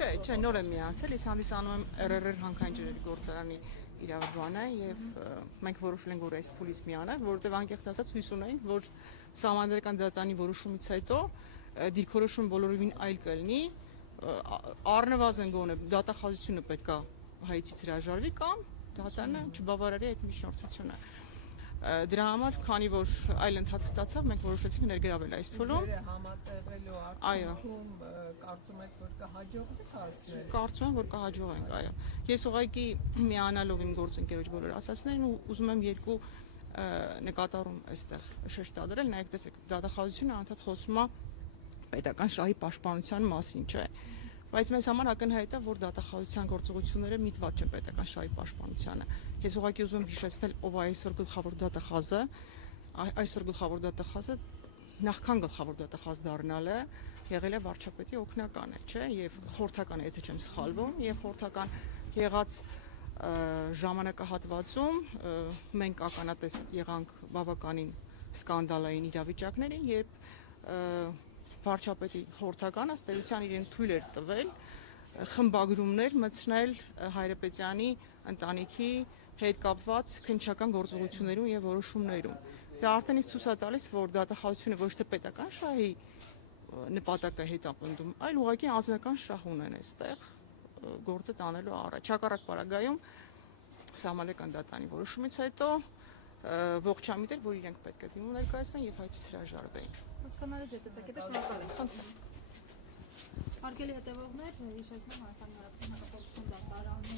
Չէ, նոր եմ միացել, ես հանդիսանում եմ RRR հանքային ջրերի գործարանի իրավաբանը եւ մենք որոշել ենք, որ այս փուլից միանանք, որովհետեւ անկեղծ ասած հույս ունենք, որ Սահմանադրական դատարանի որոշումից հետո դիրքորոշում բոլորովին այլ կլինի, առնվազն գոնե դատախազությունը պետքա հայցից հրաժարվի կամ դատարանը չբավարարի այդ միջնորդությունը։ Դրա համար, քանի որ այլ ընթացք ստացավ, մենք որոշեցինք ներգրավել այս փուլում։ Համատեղելու արդյունքում կարծում եք, որ կհաջողվի հասնել։ Կարծում եմ, որ կհաջողենք, այո։ Ես ուղղակի միանալով իմ գործընկերոջ բոլոր ասածներին ու ուզում եմ երկու նկատառում այստեղ շեշտադրել, նայեք, տեսեք, դատախազությունը անդադ խոսում է պետական շահի պաշտպանության մասին, չէ։ Բայց մեզ համար ակնհայտ է, որ դատախազության գործողությունները միտված չեն պետական շահի պաշտպանությանը։ Ես ուղղակի ուզում եմ հիշեցնել, ով է այսօր գլխավոր դատախազը, այսօր գլխավոր դատախազը նախքան գլխավոր դատախազ դառնալը եղել է վարչապետի օգնականը, չէ, եւ խորհրդական, եթե չեմ սխալվում, եւ խորհրդական եղած ժամանակահատվածում մենք ականատես եղանք բավականին սկանդալային իրավիճակներին, երբ վարչապետի խորհրդականը ստերության իրեն թույլ էր տվել խմբագրումներ մտցնել Հայրապետյանի ընտանիքի հետ կապված քննչական գործողություններում եւ որոշումներում։ Դա արդեն իսկ ցույց է տալիս, որ դատախազությունը ոչ թե պետական շահի նպատակը հետապնդում, այլ ուղղակի անձնական շահ ունեն այստեղ գործը տանելու առաջ։ Հակառակ պարագայում Սահմանադրական դատարանի որոշումից հետո ողջամիտ էր, որ իրենք պետք է դիմում ներկայացնեն եւ հայցից հրաժարվեին։ Հասկանալի է, տեսակետը շնորհակալ։ Հարգելի հետևողներ, հիշեցնեմ Հայաստանի Հանրապետության հեղափոխության դատարանի